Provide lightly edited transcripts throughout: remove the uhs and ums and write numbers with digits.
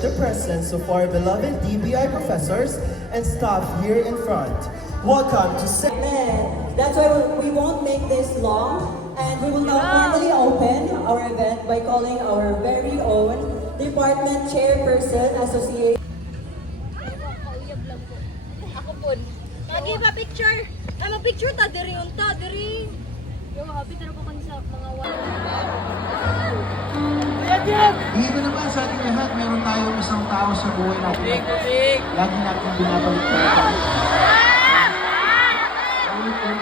The presence of our beloved DBI professors and staff here in front. Welcome to That's why we won't make this long, and we will now formally open our event by calling our very own Department Chairperson Association. Ako po. Lagi ba picture? Ay, picture ta diri unta diri. Yo, happy tara ko kanisa mga Hindi ko naman sa ating lahat, meron tayong isang tao sa buhay natin. Lagi natin binabalik na ito. Paulit-ulit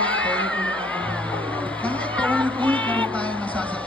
kahit paulit-ulit meron tayong nasasaktan.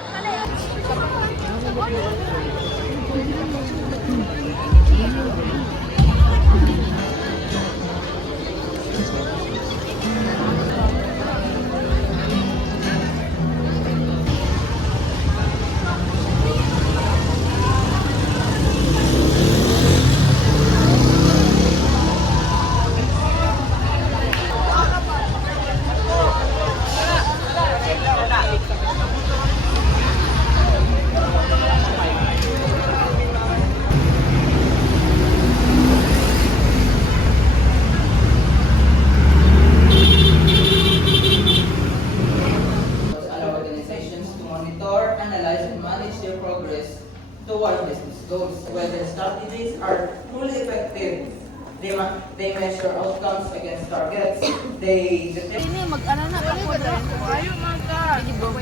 Toward business goals. Whether strategies are truly effective, they measure outcomes against targets. They Ini mag-ano na ako dre. Ayo magka. Hindi bro.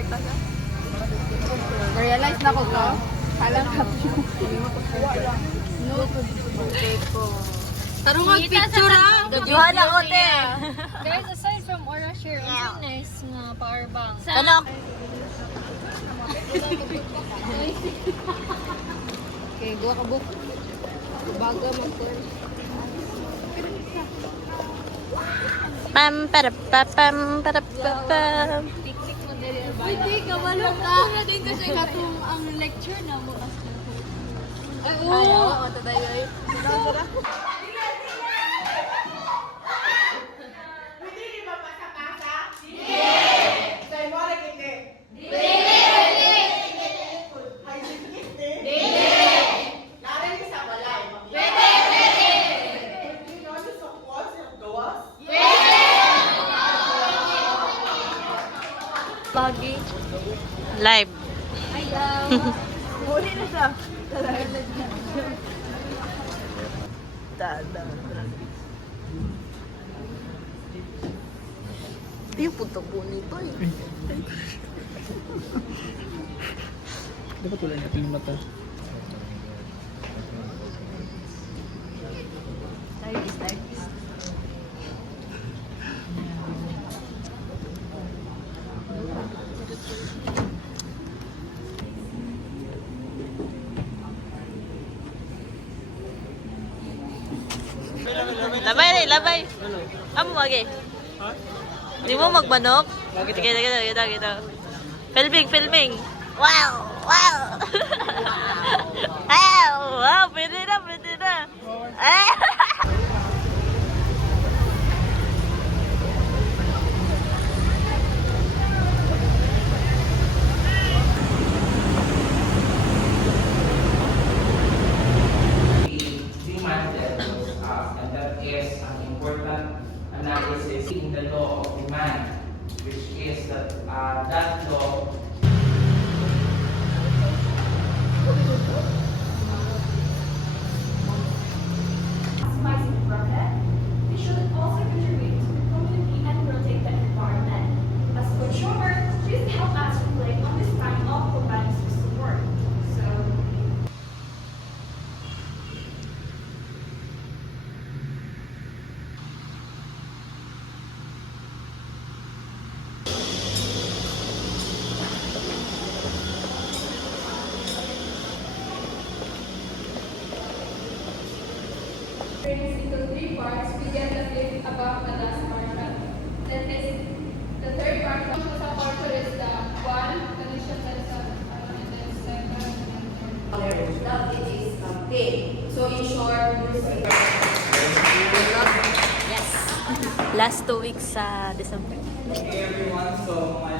Realize na ko ka. Alam ka. No. Tarong mag-picture ha. Gabihan ako te. Guys, aside from Aura Share, ang nice nga power bank. Ano? Okay, gua ka book. Baga man ko. Pam para pa pam para pa pam. Tik-tik mo dali. Hindi ka walo ka. Na din kasi katong ang lecture na mo as. Ay, oo. Ato tayo. Lagi. Live. Ayaw. Muli na siya. Yung puto po nito eh. Dapat wala natin yung mata. Labay rin, labay. Amo magi. Di mo magmanok? Kita. Filming. Wow! Wow! Pwede na. and that is an important analysis in the law of demand, which is that that law maximizing profit, we should also contribute to the community and protect the environment. As a consumer, please help us reflect on this kind of company system work. So, brings into three parts, we get the fifth above the last portion. That is, the third part of the portion is the one, condition that is and then second, and That it is paid. So in short, Yes. Last 2 weeks sa December. Hey everyone, so my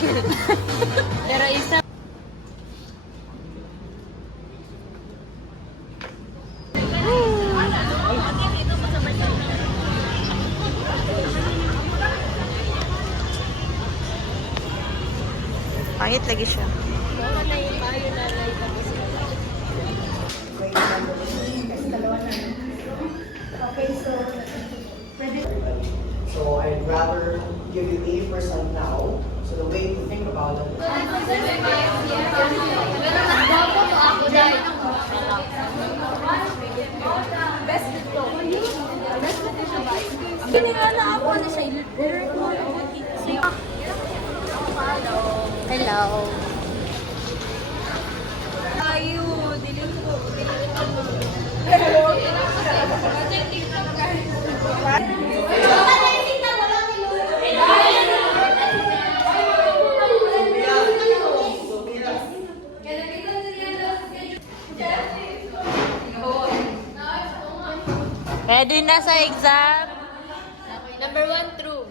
Pero isa. Pangit lagi siya. So I'd rather give you 80% now. So the way to think about it. Hindi nga na ako na siya. Hello. Ayo, dilim ko. Ready na sa exam? Number 1, true.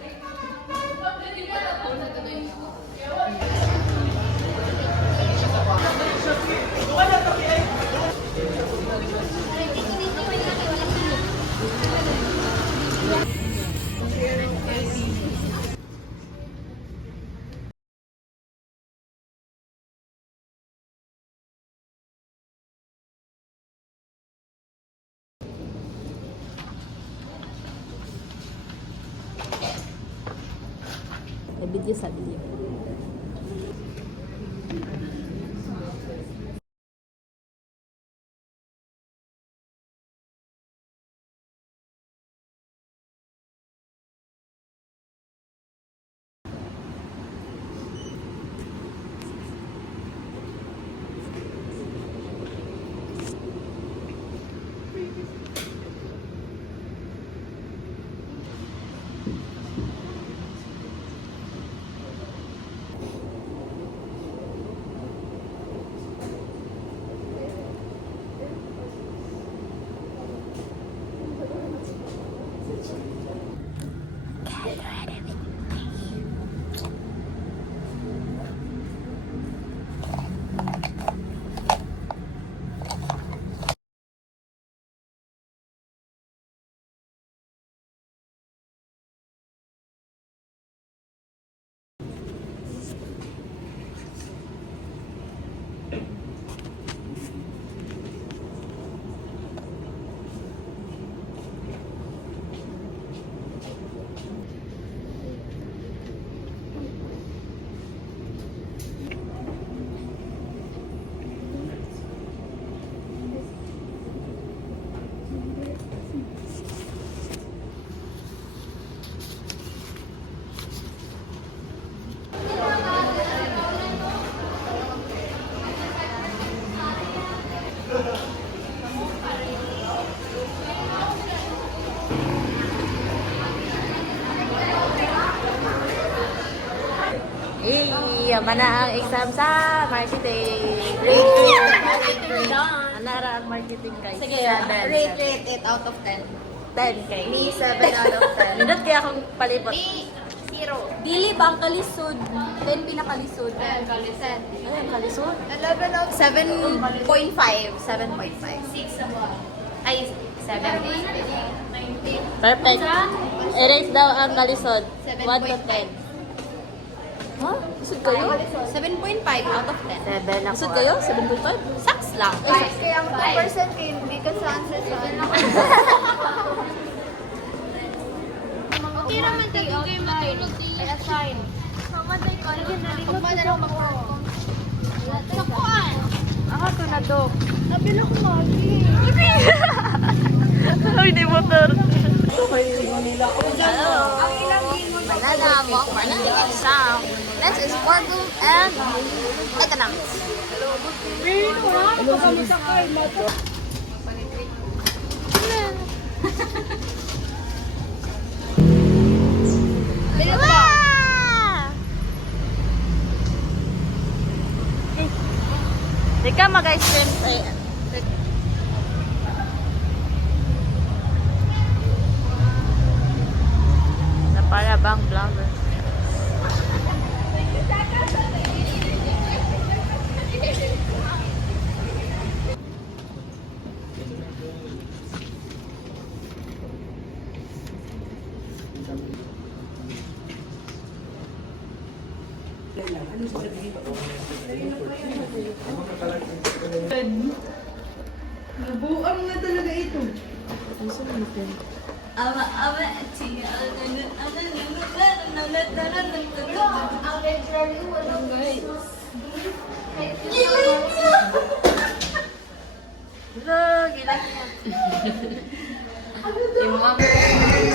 Video sa video. Yaman na ang exam sa marketing. Rate 3. Anara ang marketing kay. Sige, 7. rate 8 out of 10. 10 kay. Me, 7 out of 10. Nindot kaya akong palipot. Me, 0. Dili bang kalisod? 10 pinakalisod. Ayun, kalisod. Ayun, kalisod. 11 out 7.5. 7.5. 6 naman. Ay, 7. Perfect. Erase daw ang kalisod. 1 to 7.5. 10. Ha? Isod kayo? 7.5 out of 10. 7 ako. Isod kayo? 7.5? Saks lang. Kaya ang 2% kayo, hindi ka sa answer sa Okay naman tayo kayo matulog din yung assign. Mamatay ko. Huwag mo na lang mag-work. Sakuan! Ako to na to. Nabila ko magi. Hindi mo tur. Hello. Banana, walk banana exam. Next is Portal and Economics. Di ka mag-stream na para bang vlogger. Nabuang na talaga ito. Ama, ama, tiya, Ang library, walang Look, you like it? Yung mga...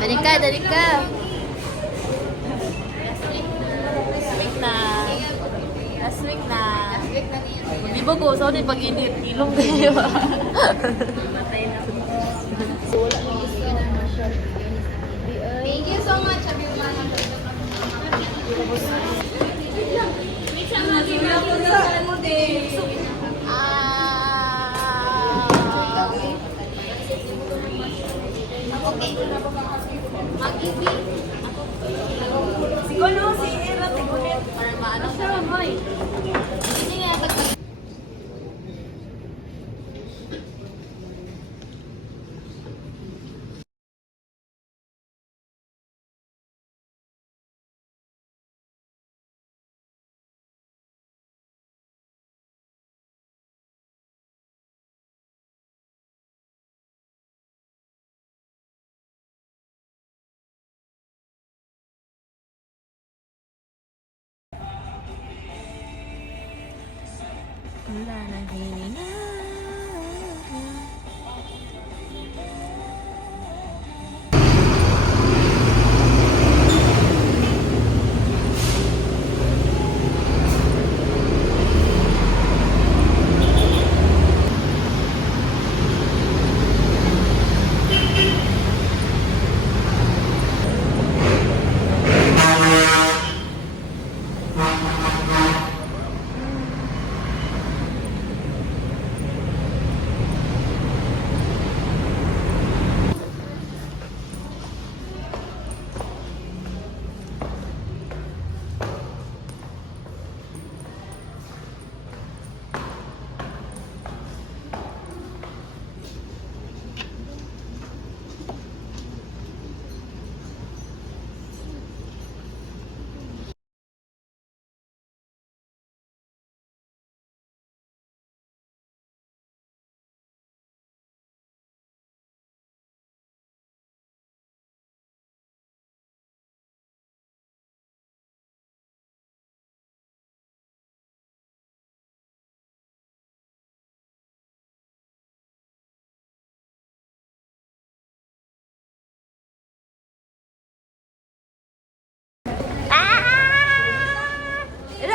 Dali ka, dali ka. Last week na. Di ba go? So, di pag-init. Ilong kayo. Thank you so much, everyone. Okay. Mag-ibig. Siguro si Era Tigulit. Para maano siya, Moy. Hindi nga pag- Wala nang hininga.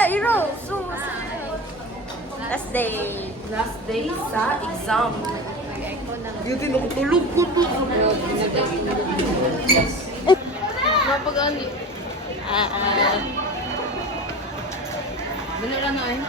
Iro, so last day. Last day sa exam. Napag-ani. Beneran na eh.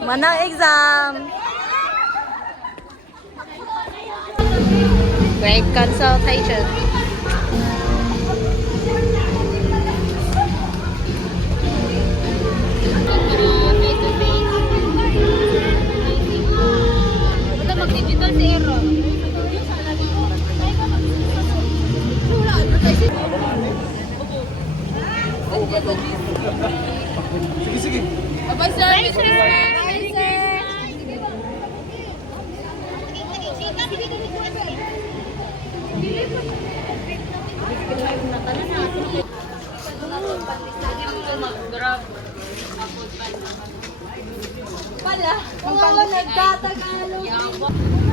Manang exam. Great consultation. Wala mag-digital si Ero. Sige, sige. Bye, sir. Bye, sir. Bye, sir. Pala, oo, nagtatagalog.